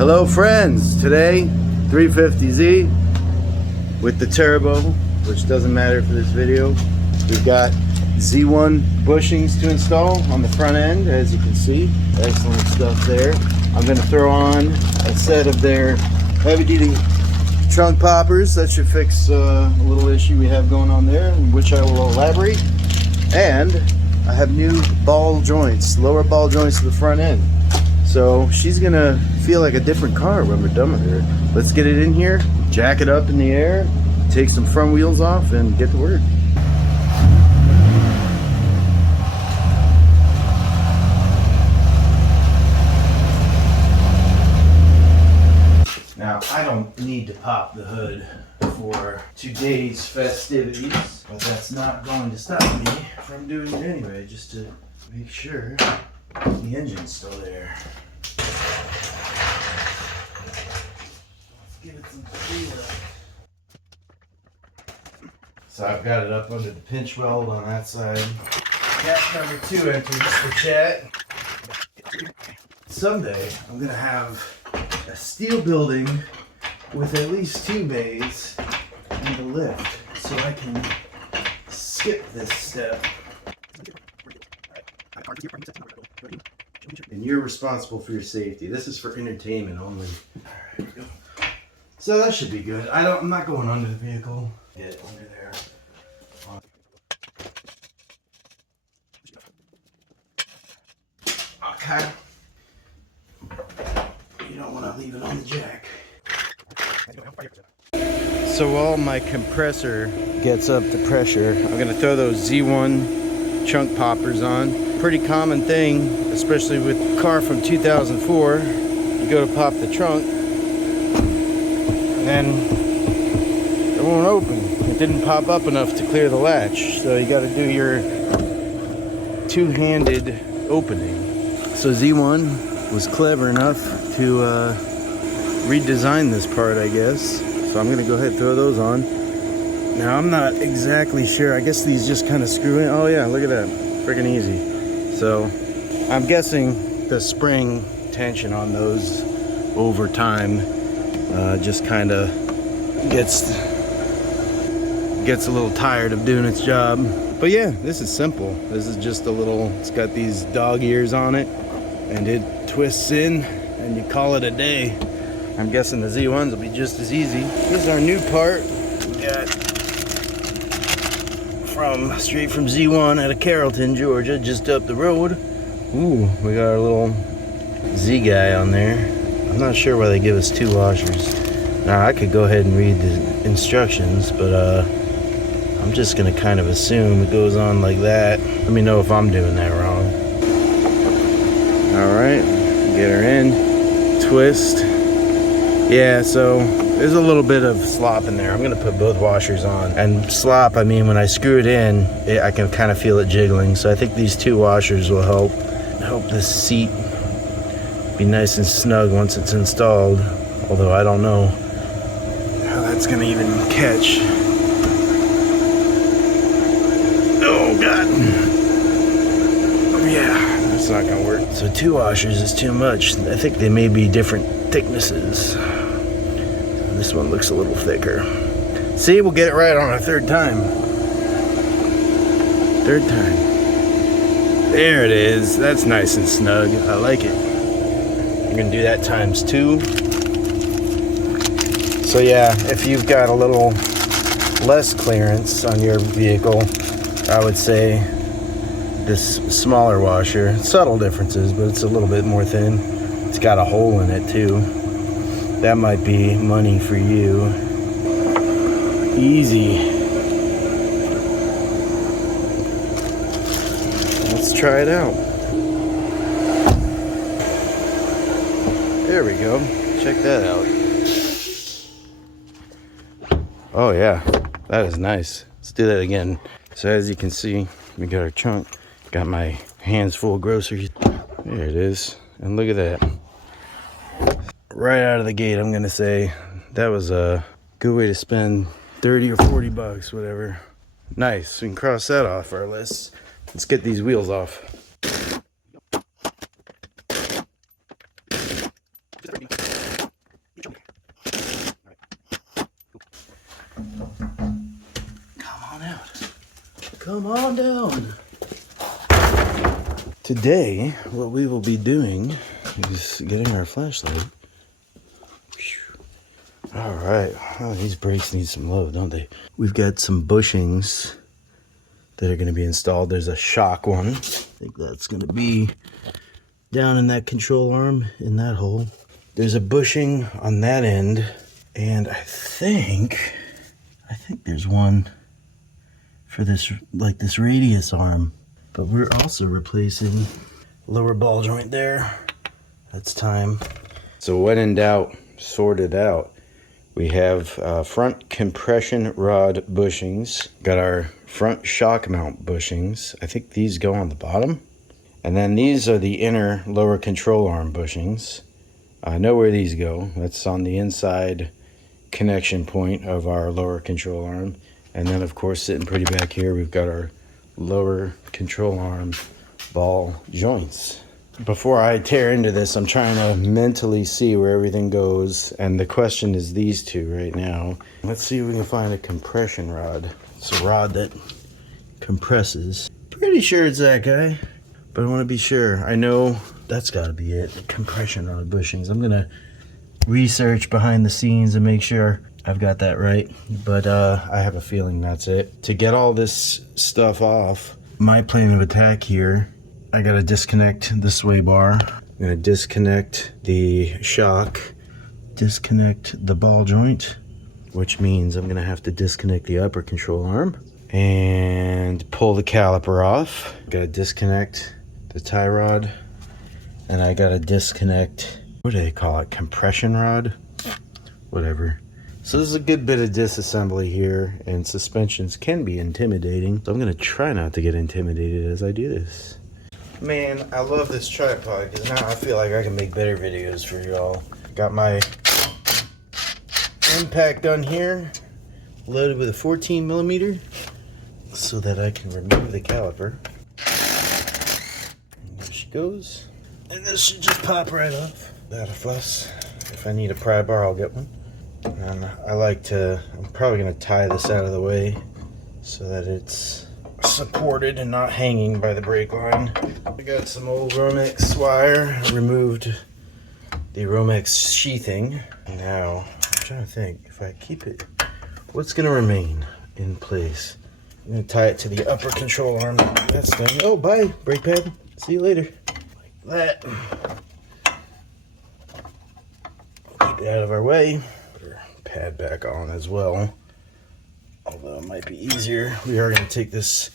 Hello friends, today 350Z with the turbo, which doesn't matter for this video. We've got Z1 bushings to install on the front end, as you can see. Excellent stuff there. I'm going to throw on a set of their heavy duty trunk poppers. That should fix a little issue we have going on there, which I will elaborate. And I have new ball joints, lower ball joints to the front end. So she's gonna feel like a different car when we're done with her. Let's get it in here, jack it up in the air, take some front wheels off, and get to work. Now, I don't need to pop the hood for today's festivities, but that's not going to stop me from doing it anyway, just to make sure the engine's still there. Let's give it some speed up. So I've got it up under the pinch weld on that side. Gap number 2 enters for chat. Someday I'm gonna have a steel building with at least 2 bays and a lift, so I can skip this step. And you're responsible for your safety. This is for entertainment only. Alright, here we go. So that should be good. I'm not going under the vehicle. Get under there. Okay. You don't want to leave it on the jack. So while my compressor gets up to pressure, I'm going to throw those Z1 trunk poppers on. Pretty common thing, especially with a car from 2004. You go to pop the trunk, and then it won't open. It didn't pop up enough to clear the latch, so you got to do your two-handed opening. So Z1 was clever enough to redesign this part, I guess. So I'm gonna go ahead and throw those on. Now I'm not exactly sure. I guess these just kind of screw in. Oh yeah, look at that, freaking easy. So I'm guessing the spring tension on those over time just kind of gets a little tired of doing its job. But yeah, this is simple. This is just a little, it's got these dog ears on it, and it twists in, and you call it a day. I'm guessing the Z1s will be just as easy. Here's our new part. We got straight from Z1 out of Carrollton, Georgia, just up the road. Ooh, we got our little Z guy on there. I'm not sure why they give us 2 washers. Now I could go ahead and read the instructions, but I'm just gonna kind of assume it goes on like that. Let me know if I'm doing that wrong. All right, get her in, twist. Yeah, so there's a little bit of slop in there. I'm gonna put both washers on. And slop, I mean, when I screw it in, I can kind of feel it jiggling. So I think these 2 washers will help this seat be nice and snug once it's installed. Although I don't know how that's gonna even catch. Oh God. Yeah, that's not gonna work. So 2 washers is too much. I think they may be different thicknesses. This one looks a little thicker. See, we'll get it right on our 3rd time. 3rd time. There it is. That's nice and snug. I like it. I'm gonna do that times 2. So yeah, if you've got a little less clearance on your vehicle, I would say this smaller washer. Subtle differences, but it's a little bit more thin. It's got a hole in it too. That might be money for you. Easy. Let's try it out. There we go. Check that out. Oh yeah, that is nice. Let's do that again. So as you can see, we got our trunk. Got my hands full of groceries. There it is. And look at that. Right out of the gate, I'm gonna say that was a good way to spend 30 or 40 bucks, whatever. Nice, we can cross that off our list. Let's get these wheels off. Come on down. Today, what we will be doing is getting our flashlight. All right. Oh, these brakes need some load, don't they? We've got some bushings that are going to be installed. There's a shock one. I think that's going to be down in that control arm in that hole. There's a bushing on that end, and I think there's one for this, like this radius arm. But we're also replacing lower ball joint there. That's time. So when in doubt, sort it out. We have front compression rod bushings. Got our front shock mount bushings. I think these go on the bottom. And then these are the inner lower control arm bushings. I know where these go. That's on the inside connection point of our lower control arm. And then of course sitting pretty back here, we've got our lower control arm ball joints. Before I tear into this, I'm trying to mentally see where everything goes. And the question is these two right now. Let's see if we can find a compression rod. It's a rod that compresses. Pretty sure it's that guy, but I want to be sure. I know that's got to be it. The compression rod bushings. I'm going to research behind the scenes and make sure I've got that right. But I have a feeling that's it. To get all this stuff off, my plan of attack here, I gotta disconnect the Swaybar. I'm gonna disconnect the shock, disconnect the ball joint, which means I'm gonna have to disconnect the upper control arm and pull the caliper off. Gotta disconnect the tie rod, and I gotta disconnect, what do they call it? Compression rod? Whatever. So this is a good bit of disassembly here, and suspensions can be intimidating. So I'm gonna try not to get intimidated as I do this. Man, I love this tripod because now I feel like I can make better videos for y'all. Got my impact gun here, loaded with a 14mm, so that I can remove the caliper. And there she goes. And this should just pop right off. Without a fuss. If I need a pry bar, I'll get one. And I'm probably going to tie this out of the way so that it's supported and not hanging by the brake line. I got some old Romex wire. I removed the Romex sheathing. Now, I'm trying to think, if I keep it, what's going to remain in place? I'm going to tie it to the upper control arm. That's done. Oh, bye, brake pad. See you later. Like that. Keep it out of our way. Put our pad back on as well. Although it might be easier, we are going to take this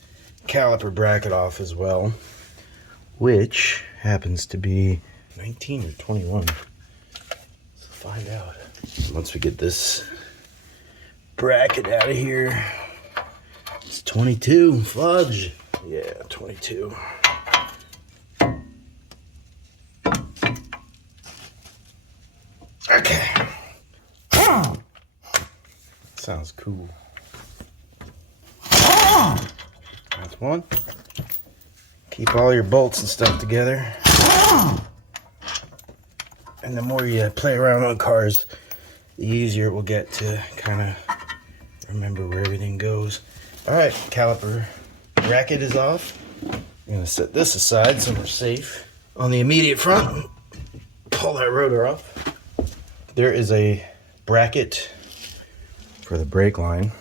caliper bracket off as well, which happens to be 19 or 21. Let's find out. Once we get this bracket out of here, it's 22. Fudge. Yeah, 22. Okay. Sounds cool. That's one. Keep all your bolts and stuff together. And the more you play around on cars, the easier it will get to kind of remember where everything goes. Alright, caliper bracket is off. I'm going to set this aside so we're safe. On the immediate front, pull that rotor off. There is a bracket for the brake line.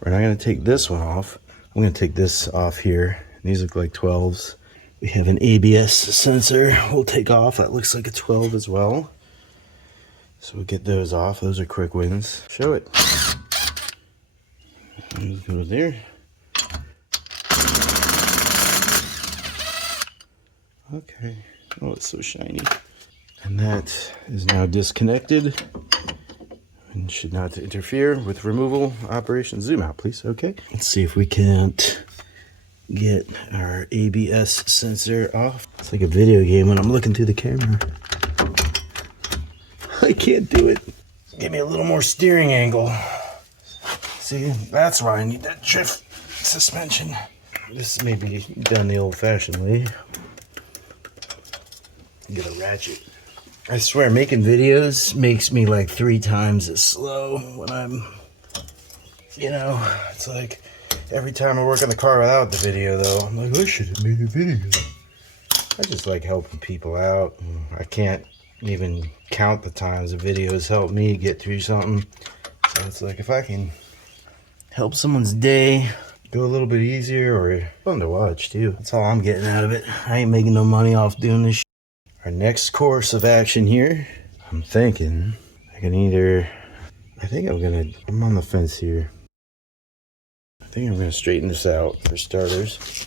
We're not going to take this one off. I'm going to take this off here. These look like 12s. We have an ABS sensor we'll take off. That looks like a 12 as well. So we'll get those off. Those are quick wins. Show it. Those go there. Okay. Oh, it's so shiny. And that is now disconnected and should not interfere with removal operation. Zoom out, please. Okay. Let's see if we can't get our ABS sensor off. It's like a video game when I'm looking through the camera. I can't do it. Give me a little more steering angle. See, that's why I need that drift suspension. This may be done the old-fashioned way. Get a ratchet. I swear, making videos makes me like 3 times as slow when I'm, you know, it's like Every time I work on the car without the video, though, I'm like, I should have made a video. I just like helping people out. I can't even count the times a video has helped me get through something. So it's like, if I can help someone's day go a little bit easier, or fun to watch too. That's all I'm getting out of it. I ain't making no money off doing this shit. Our next course of action here, I'm thinking I can either, I'm on the fence here. I think I'm gonna straighten this out for starters.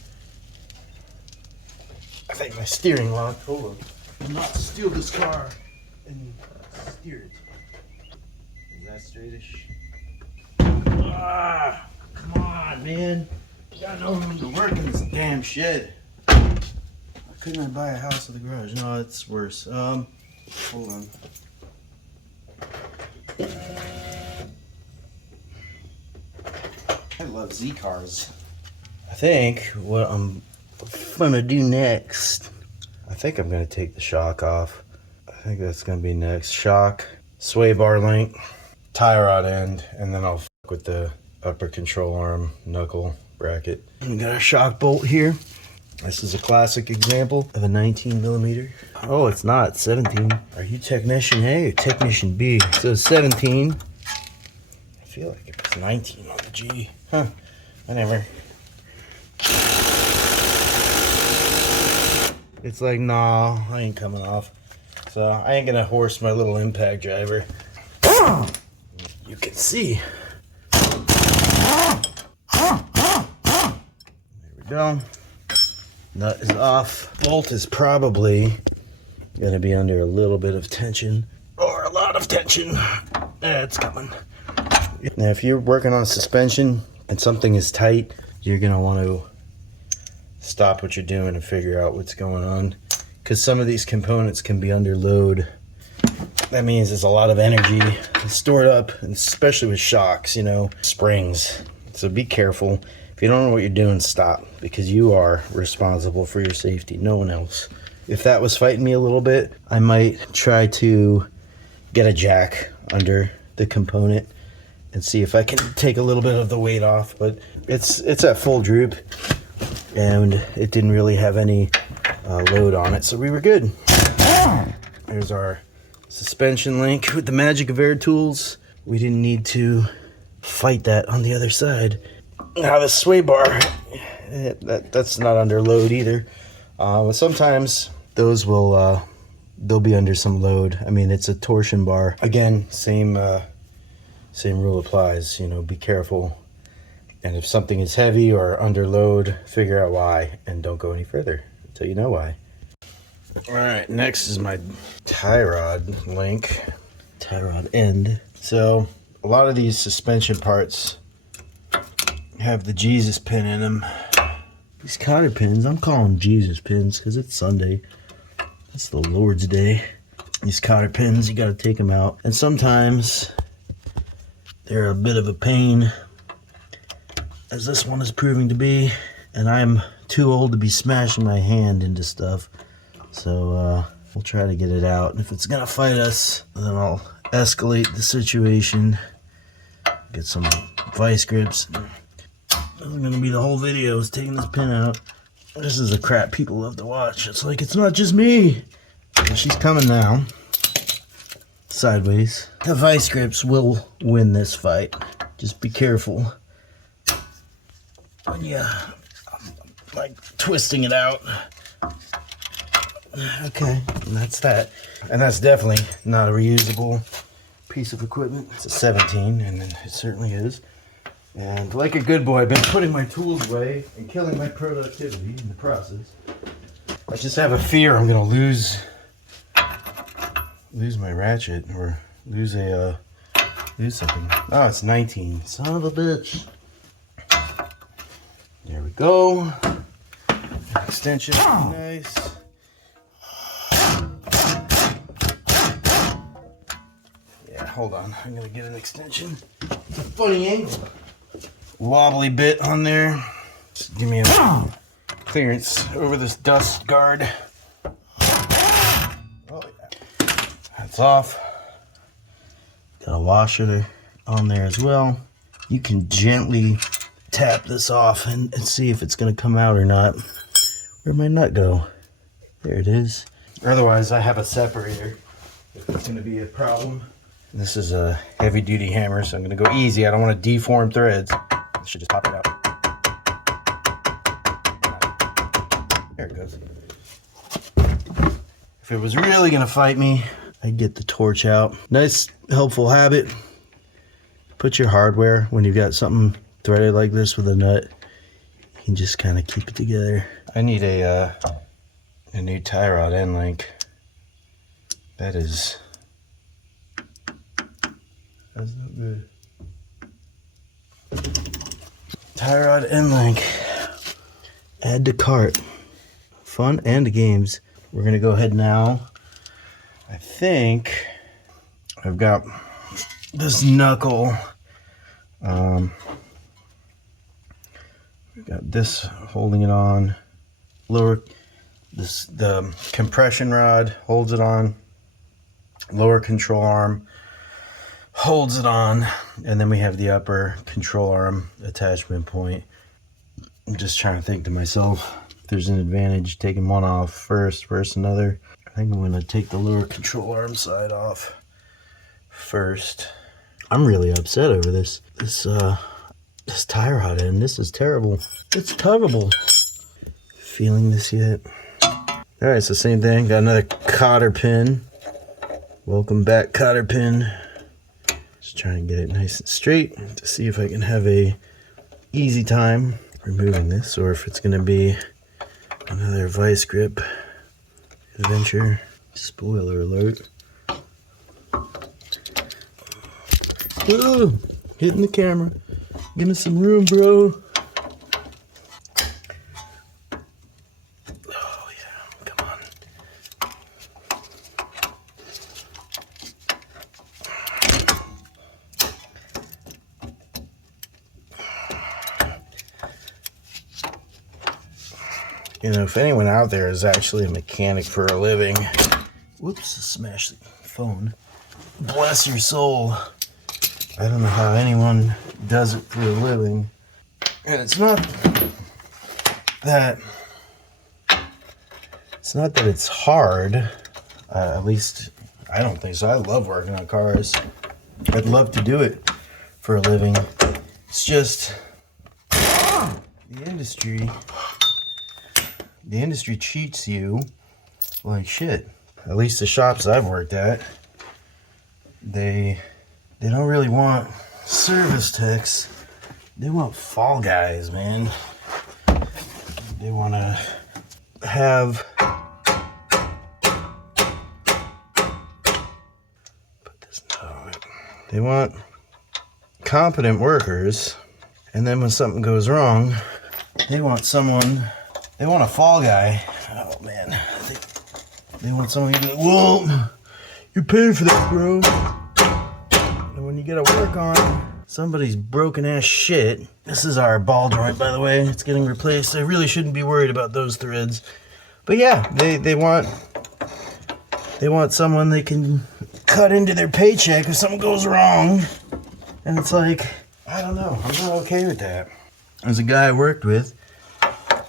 I think my steering lock, hold on. I'll not steal this car and steer it. Is that straightish? Ah, come on, man. You got no room to work in this damn shed. Why couldn't I buy a house with a garage? No, it's worse. Hold on. I love Z cars. I think what I'm gonna do next, I think I'm gonna take the shock off. I think that's gonna be next. Shock, Swaybar link, tie rod end, and then I'll fuck with the upper control arm knuckle bracket. We got a shock bolt here. This is a classic example of a 19mm. Oh, it's not 17. Are you technician A or technician B? So 17. I feel like it was 19 on the G. Huh, whatever. It's like, nah, I ain't coming off. So I ain't gonna horse my little impact driver. You can see. There we go. Nut is off. Bolt is probably gonna be under a little bit of tension, or a lot of tension. It's coming. Now, if you're working on suspension and something is tight, you're gonna want to stop what you're doing and figure out what's going on, because some of these components can be under load. That means there's a lot of energy stored up, and especially with shocks, you know, springs. So be careful. If you don't know what you're doing, stop, because you are responsible for your safety, no one else. If that was fighting me a little bit, I might try to get a jack under the component and see if I can take a little bit of the weight off, but it's at full droop, and it didn't really have any load on it, so we were good. There's our suspension link with the magic of air tools. We didn't need to fight that on the other side. Now the sway bar, that's not under load either. Sometimes those will they'll be under some load. I mean, it's a torsion bar. Again, same rule applies. You know, be careful. And if something is heavy or under load, figure out why, and don't go any further until you know why. All right, next is my tie rod link, tie rod end. So a lot of these suspension parts have the Jesus pin in them. These cotter pins, I'm calling them Jesus pins because it's Sunday. It's the Lord's Day. These cotter pins, you got to take them out. And sometimes they're a bit of a pain, as this one is proving to be. And I'm too old to be smashing my hand into stuff. So we'll try to get it out. And if it's going to fight us, then I'll escalate the situation. Get some vice grips. This is gonna be the whole video, is taking this pin out. This is the crap people love to watch. It's like, it's not just me. And she's coming now. Sideways. The vice grips will win this fight. Just be careful when you like twisting it out. Okay, and that's that. And that's definitely not a reusable piece of equipment. It's a 17, and it certainly is. And like a good boy, I've been putting my tools away and killing my productivity in the process. I just have a fear I'm gonna lose my ratchet, or lose something. Oh, it's 19. Son of a bitch. There we go. Extension, nice. Yeah, hold on. I'm gonna get an extension. It's a funny angle. Wobbly bit on there. Just give me a clearance over this dust guard. Oh, yeah. That's off. Got a washer on there as well. You can gently tap this off and see if it's gonna come out or not. Where'd my nut go? There it is. Otherwise, I have a separator if it's gonna be a problem. This is a heavy duty hammer, so I'm gonna go easy. I don't wanna deform threads. I should just pop it out. There it goes. If it was really gonna fight me, I'd get the torch out. Nice, helpful habit. Put your hardware, when you've got something threaded like this with a nut, you can just kind of keep it together. I need a new tie rod end link. That's not good. Tie rod end link. Add to cart. Fun and games. We're gonna go ahead now. I think I've got this knuckle. We've got this holding it on. The compression rod holds it on. Lower control arm holds it on, and then we have the upper control arm attachment point. I'm just trying to think to myself if there's an advantage taking one off first versus another. I think I'm gonna take the lower control arm side off first. I'm really upset over this tie rod end. This is terrible. It's terrible. Feeling this yet? All right, it's the same thing. Got another cotter pin. Welcome back, cotter pin. Just trying to get it nice and straight to see if I can have a easy time removing this, or if it's gonna be another vice grip adventure. Spoiler alert. Ooh, hitting the camera. Give me some room, bro. Oh yeah, come on. You know, if anyone out there is actually a mechanic for a living, whoops, smashed the phone. Bless your soul. I don't know how anyone does it for a living. And it's not that it's hard. At least I don't think so. I love working on cars. I'd love to do it for a living. It's just the industry cheats you like shit. At least the shops I've worked at, they don't really want service techs. They want fall guys, man. They want to have... Put this nut on it. They want competent workers, and then when something goes wrong, they want a fall guy. Oh, man. They want someone to be like, well, you're paying for that, bro. When you gotta work on somebody's broken ass shit. This is our ball joint, by the way. It's getting replaced. I really shouldn't be worried about those threads. But yeah, they want someone they can cut into their paycheck if something goes wrong. And it's like, I don't know. I'm not okay with that. There's a guy I worked with,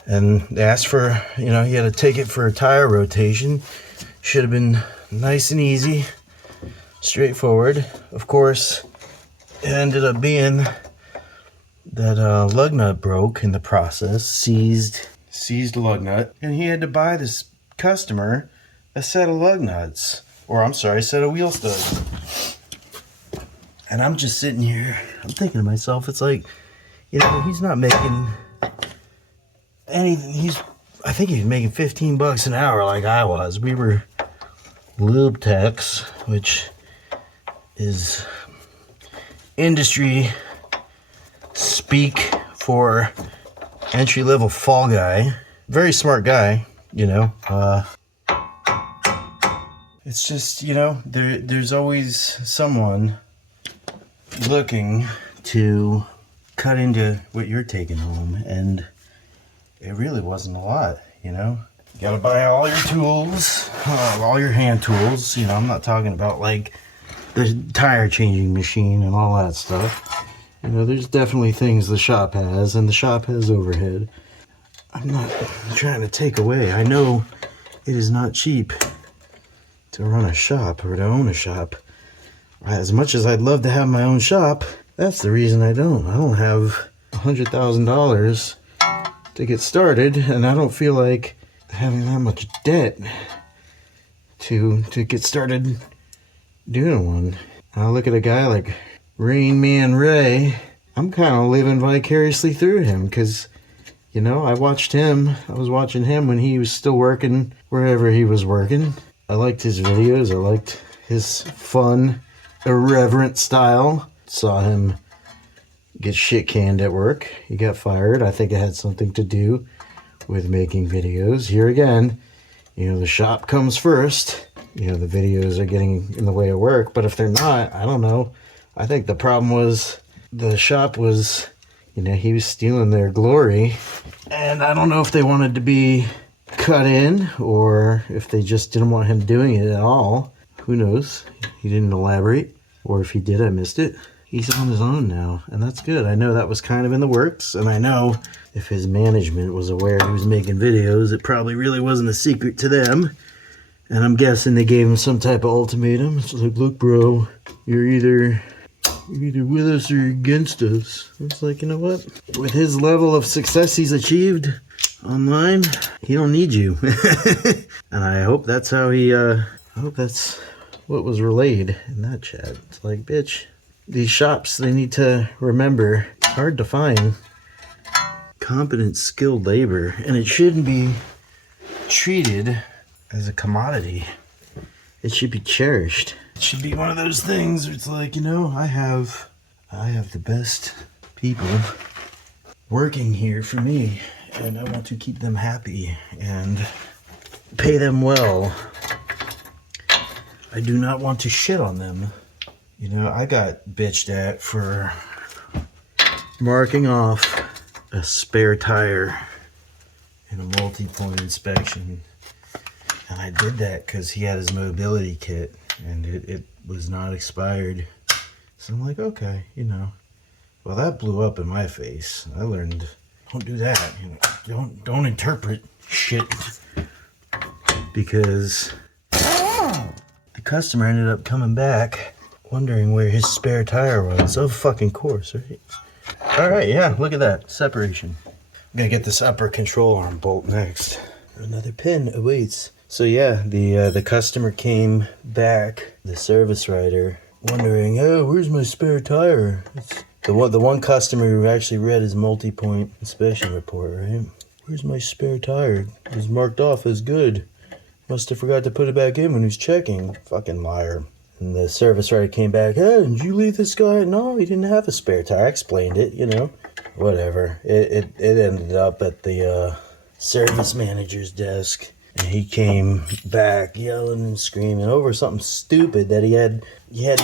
and they asked for, he had a ticket for a tire rotation. Should have been nice and easy. Straightforward. Of course, it ended up being that lug nut broke in the process, seized lug nut, and he had to buy this customer a set of lug nuts, a set of wheel studs. And I'm just sitting here, I'm thinking to myself, it's like, he's not making anything. I think he's making $15 an hour like I was. We were lube techs, which is industry speak for entry-level fall guy. Very smart guy, it's just, there's always someone looking to cut into what you're taking home, and it really wasn't a lot, You gotta buy all your tools, all your hand tools. I'm not talking about like the tire changing machine and all that stuff. You know, there's definitely things the shop has, and the shop has overhead. I'm not trying to take away. I know it is not cheap to run a shop or to own a shop. As much as I'd love to have my own shop, that's the reason I don't. I don't have $100,000 to get started, and I don't feel like having that much debt to get started doing one. I look at a guy like Rain Man Ray. I'm kind of living vicariously through him because, you know, I was watching him when he was still working wherever he was working. I liked his videos. I liked his fun, irreverent style. Saw him get shit canned at work. He got fired. I think it had something to do with making videos. Here again, you know, the shop comes first. You know, the videos are getting in the way of work, but if they're not, I don't know. I think the problem was the shop was, you know, he was stealing their glory, and I don't know if they wanted to be cut in or if they just didn't want him doing it at all. Who knows? He didn't elaborate, or if he did, I missed it. He's on his own now, and that's good. I know that was kind of in the works, and I know if his management was aware he was making videos, it probably really wasn't a secret to them. And I'm guessing they gave him some type of ultimatum. It's like, look, bro, you're either with us or against us. It's like, you know what? With his level of success he's achieved online, he don't need you. And I hope that's how I hope that's what was relayed in that chat. It's like, bitch, these shops, they need to remember, it's hard to find competent, skilled labor, and it shouldn't be treated as a commodity. It should be cherished. It should be one of those things where it's like, you know, I have the best people working here for me, and I want to keep them happy and pay them well. I do not want to shit on them. You know, I got bitched at for marking off a spare tire in a multi-point inspection. And I did that because he had his mobility kit and it was not expired. So I'm like, okay, you know. Well, that blew up in my face. I learned, don't do that. You know, don't interpret shit. Because the customer ended up coming back wondering where his spare tire was. Of fucking course, right? Alright, yeah, look at that. Separation. I'm gonna get this upper control arm bolt next. Another pin awaits. So yeah, the customer came back, the service writer, wondering, oh, where's my spare tire? It's the one customer who actually read his multi-point inspection report, right? Where's my spare tire? It was marked off as good. Must have forgot to put it back in when he was checking. Fucking liar. And the service writer came back, hey, did you leave this guy? No, he didn't have a spare tire. I explained it, you know. Whatever. It ended up at the service manager's desk. And he came back yelling and screaming over something stupid that he had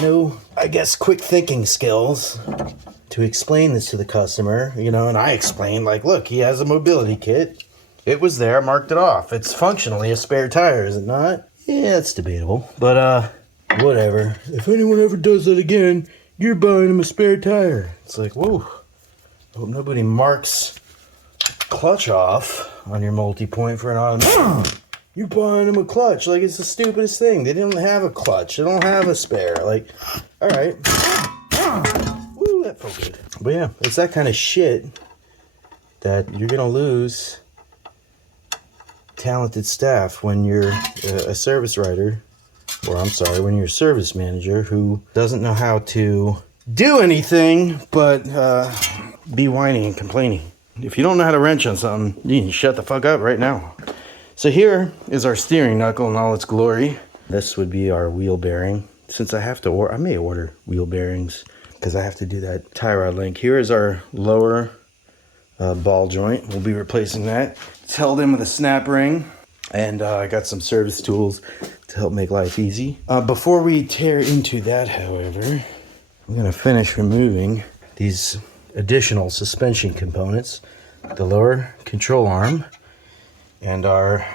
no, I guess, quick thinking skills to explain this to the customer, you know. And I explained, like, look, he has a mobility kit. It was there, marked it off. It's functionally a spare tire, is it not? Yeah, it's debatable. But, whatever. If anyone ever does that again, you're buying him a spare tire. It's like, whoa. I hope nobody marks clutch off on your multi-point for an automatic. You're buying him a clutch. Like, it's the stupidest thing. They didn't have a clutch. They don't have a spare. Like, alright. Woo, that felt good. But yeah, it's that kind of shit that you're gonna lose talented staff when you're a service writer, or I'm sorry, when you're a service manager who doesn't know how to do anything but be whining and complaining. If you don't know how to wrench on something, you can shut the fuck up right now. So here is our steering knuckle in all its glory. This would be our wheel bearing. Since I have to I may order wheel bearings because I have to do that tie rod link. Here is our lower ball joint. We'll be replacing that. It's held in with a snap ring, and I got some service tools to help make life easy. Before we tear into that, however, I'm gonna finish removing these additional suspension components, the lower control arm, and our,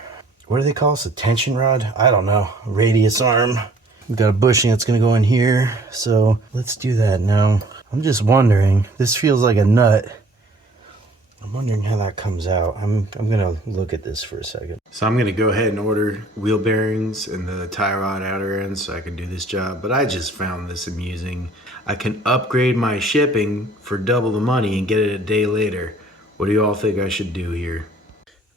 what do they call this, a tension rod? I don't know, radius arm. We got a bushing that's gonna go in here, so let's do that now. I'm just wondering, this feels like a nut. I'm wondering how that comes out. I'm gonna look at this for a second. So I'm gonna go ahead and order wheel bearings and the tie rod outer ends so I can do this job, but I just found this amusing. I can upgrade my shipping for double the money and get it a day later. What do you all think I should do here?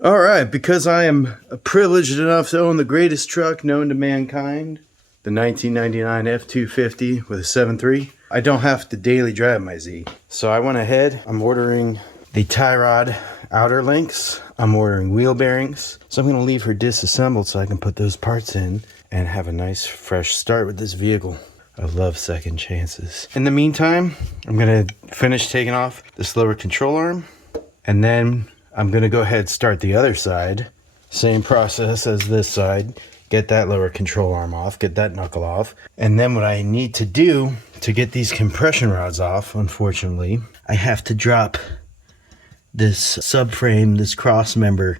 All right, because I am privileged enough to own the greatest truck known to mankind, the 1999 F250 with a 7.3, I don't have to daily drive my Z. So I went ahead, I'm ordering the tie rod outer links, I'm ordering wheel bearings. So I'm gonna leave her disassembled so I can put those parts in and have a nice fresh start with this vehicle. I love second chances. In the meantime, I'm gonna finish taking off this lower control arm, and then I'm gonna go ahead and start the other side. Same process as this side. Get that lower control arm off, get that knuckle off. And then what I need to do to get these compression rods off, unfortunately, I have to drop this subframe, this cross member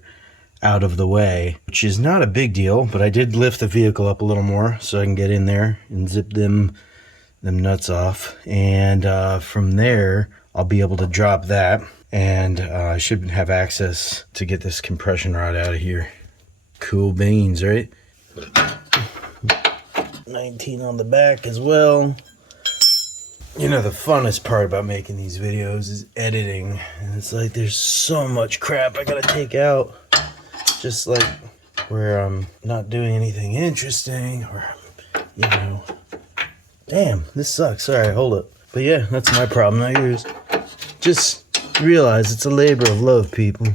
out of the way, which is not a big deal, but I did lift the vehicle up a little more so I can get in there and zip them nuts off. And from there, I'll be able to drop that. And I should have access to get this compression rod out of here. Cool beans, right? 19 on the back as well. You know, the funnest part about making these videos is editing. And it's like there's so much crap I gotta take out. Just like where I'm not doing anything interesting or, you know. Damn, this sucks. Sorry, hold up. But yeah, that's my problem, not yours. Just realize it's a labor of love, people.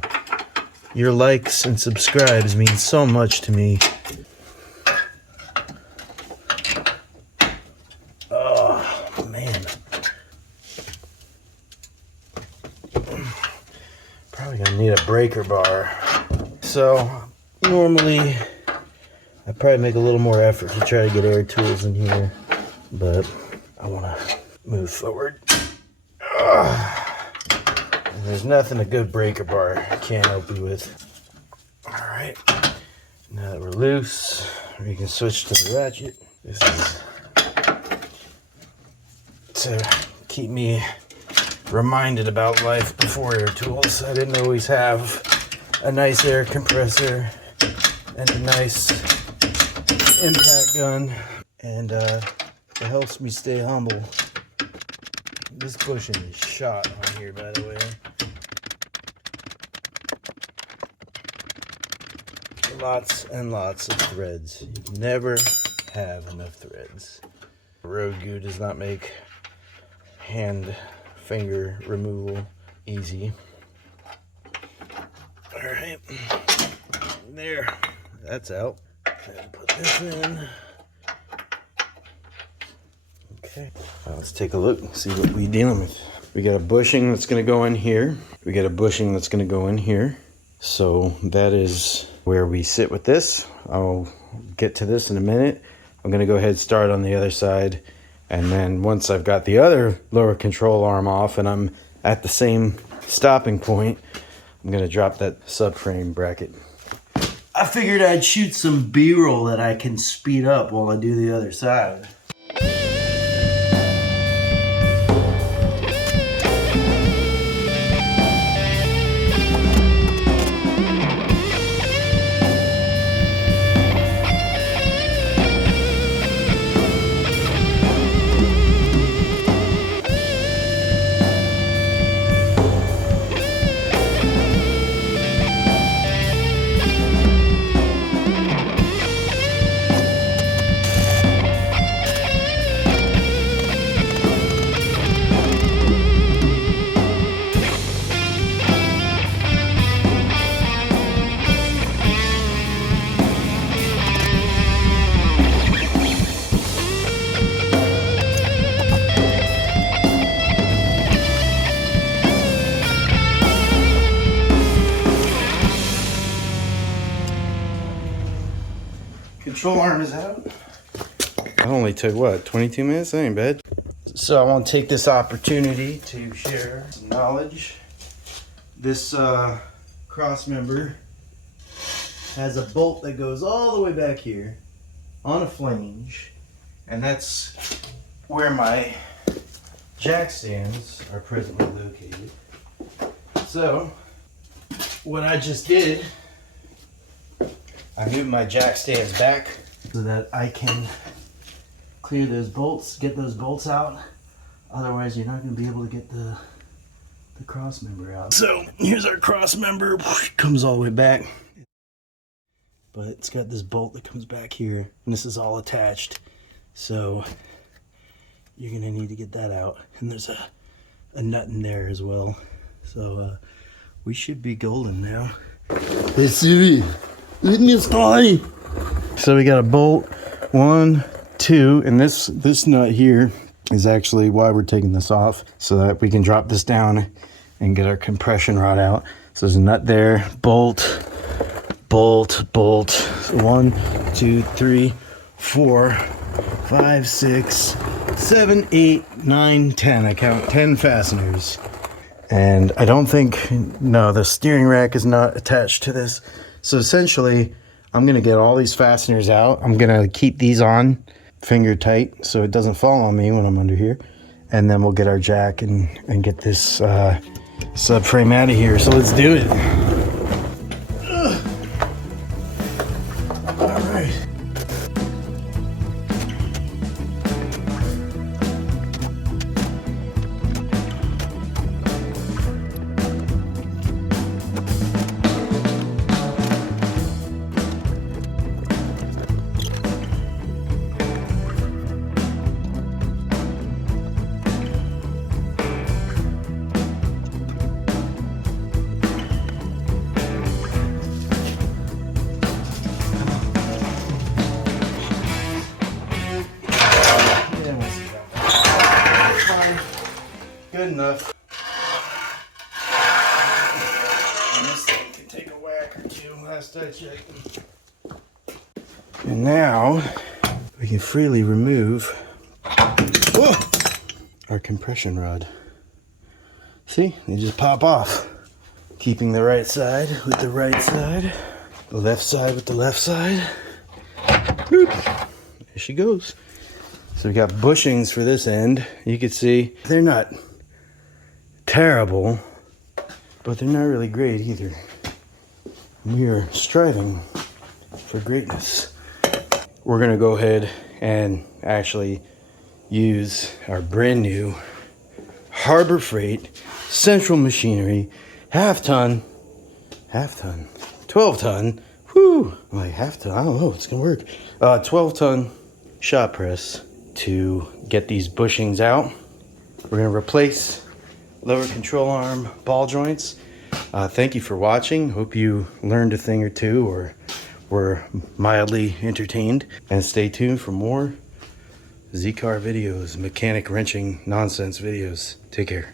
Your likes and subscribes mean so much to me. Oh, man. Probably gonna need a breaker bar. So, normally, I probably make a little more effort to try to get air tools in here, but I wanna move forward. There's nothing a good breaker bar can't help you with. Alright, now that we're loose, we can switch to the ratchet. This is to keep me reminded about life before air tools. I didn't always have a nice air compressor and a nice impact gun, and it helps me stay humble. This bushing is shot on here, by the way. Lots and lots of threads. You can never have enough threads. Road goo does not make hand finger removal easy. Alright. There. That's out. And put this in. Okay. Now let's take a look and see what we're dealing with. We got a bushing that's going to go in here. We got a bushing that's going to go in here. So that is where we sit with this. I'll get to this in a minute. I'm going to go ahead and start on the other side. And then once I've got the other lower control arm off and I'm at the same stopping point, I'm going to drop that subframe bracket. I figured I'd shoot some B-roll that I can speed up while I do the other side. Control arm is out. That only took what, 22 minutes? That ain't bad. So I want to take this opportunity to share some knowledge. This cross member has a bolt that goes all the way back here on a flange, And that's where my jack stands are presently located. So what I just did, I moved my jack stands back so that I can clear those bolts, get those bolts out. Otherwise, you're not going to be able to get the cross member out. So here's our cross member. Comes all the way back. But it's got this bolt that comes back here. And this is all attached. So you're going to need to get that out. And there's a nut in there as well. So we should be golden now. Hey Siri, let me try. So we got a bolt, 1, 2, and this nut here is actually why we're taking this off, so that we can drop this down and get our compression rod out. So there's a nut there, bolt, bolt, bolt. So 1, 2, 3, 4, 5, 6, 7, 8, 9, 10. I count 10 fasteners. And I don't think, no, the steering rack is not attached to this. So essentially, I'm gonna get all these fasteners out. I'm gonna keep these on finger tight so it doesn't fall on me when I'm under here. And then we'll get our jack and get this subframe out of here. So let's do it. All right. Good enough. And this thing can take a whack or two last I checked. And now we can freely remove our compression rod. See, they just pop off. Keeping the right side with the right side, the left side with the left side. Boop. There she goes. So we got bushings for this end. You can see they're not terrible, but they're not really great either. We are striving for greatness. We're gonna go ahead and actually use our brand new Harbor Freight Central Machinery half ton, 12 ton, whoo, I'm like half ton, I don't know, it's gonna work. 12 ton shop press to get these bushings out. We're gonna replace lower control arm ball joints. Thank you for watching. Hope you learned a thing or two or were mildly entertained. And stay tuned for more Z-Car videos, mechanic wrenching nonsense videos. Take care.